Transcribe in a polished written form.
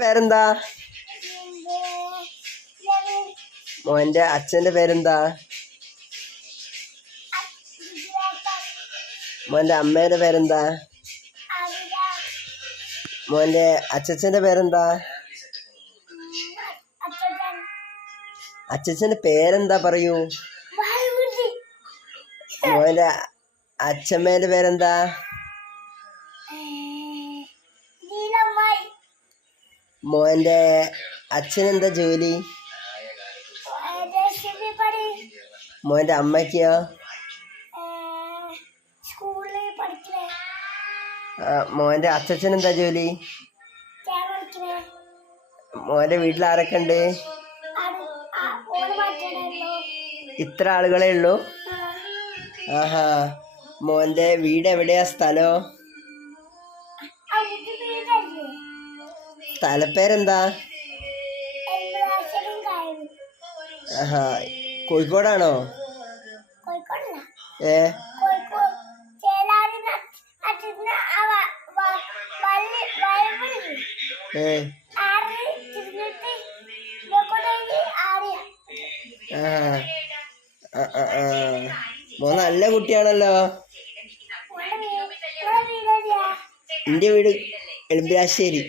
പേരെന്താ? മോന്റെ അച്ഛന്റെ പേരെന്താ? മോന്റെ അമ്മേന്റെ പേരെന്താ? മോന്റെ അച്ഛച്ചന്റെ പേരെന്താ? അച്ഛച്ചന്റെ പേരെന്താ പറയൂ. മോന്റെ അച്ഛമ്മേന്റെ പേരെന്താ? മോന്റെ അച്ഛനെന്താ ജോലി? മോന്റെ അമ്മയ്ക്കോ? മോന്റെ അച്ഛനെന്താ ജോലി? മോന്റെ വീട്ടിൽ ആരൊക്കെ ഉണ്ട്? ഇത്ര ആളുകളെ ഉള്ളൂ? ആഹാ. മോന്റെ വീട് എവിടെയാ? സ്ഥലപ്പേരെന്താ? ആഹാ. കോഴിക്കോടാണോ? ഏ മോൻ നല്ല കുട്ടിയാണല്ലോ. എന്റെ വീട് എളുമ്പിലാശ്ശേരി.